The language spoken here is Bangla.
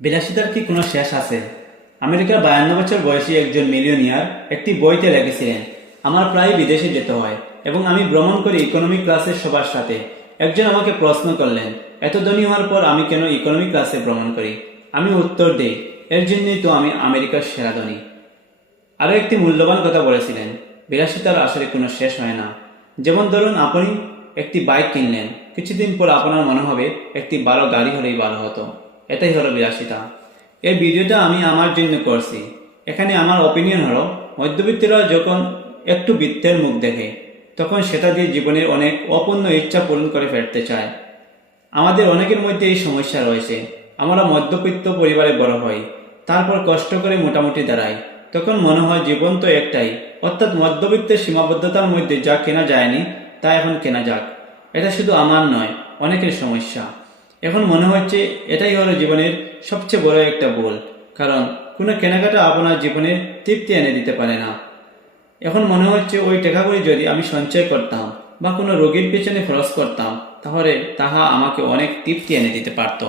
বিলাসিতার কি কোনো শেষ আছে? আমেরিকার 52 বছর বয়সী একজন মিলিয়নিয়ার একটি বইতে লিখেছিলেন, আমার প্রায় বিদেশে যেতে হয় এবং আমি ভ্রমণ করি ইকোনমি ক্লাসের সবার সাথে। একজন আমাকে প্রশ্ন করলেন, এত ধনী হওয়ার পর আমি কেন ইকোনমি ক্লাসে ভ্রমণ করি? আমি উত্তর দিই, এর জন্যই তো আমি আমেরিকার সেরা ধনী। আরও একটি মূল্যবান কথা বলেছিলেন, বিলাসিতার আসলে কোনো শেষ হয় না। যেমন ধরুন, আপনি একটি বাইক কিনলেন, কিছুদিন পর আপনার মনে হবে একটি ভালো গাড়ি হলেই ভালো হতো। এটাই হলো বিলাসিতা। এই ভিডিওটা আমি আমার জন্য করছি। এখানে আমার অপিনিয়ন হলো, মধ্যবিত্তরা যখন একটু বৃত্তের মুখ দেখে, তখন সেটা দিয়ে জীবনের অনেক অপূর্ণ ইচ্ছা পূরণ করে ফেলতে চায়। আমাদের অনেকের মধ্যে এই সমস্যা রয়েছে। আমরা মধ্যবিত্ত পরিবারে বড় হই, তারপর কষ্ট করে মোটামুটি দাঁড়াই। তখন মনে হয় জীবন তো একটাই, অর্থাৎ মধ্যবিত্তের সীমাবদ্ধতার মধ্যে যা কেনা যায়নি তা এখন কেনা যাক। এটা শুধু আমার নয়, অনেকের সমস্যা। এখন মনে হচ্ছে এটাই হলো জীবনের সবচেয়ে বড় একটা ভুল, কারণ কোনো কেনাকাটা আপনার জীবনে তৃপ্তি এনে দিতে পারে না। এখন মনে হচ্ছে ওই টাকাগুলি যদি আমি সঞ্চয় করতাম বা কোনো রোগীর পেছনে খরচ করতাম, তাহলে তাহা আমাকে অনেক তৃপ্তি এনে দিতে পারত।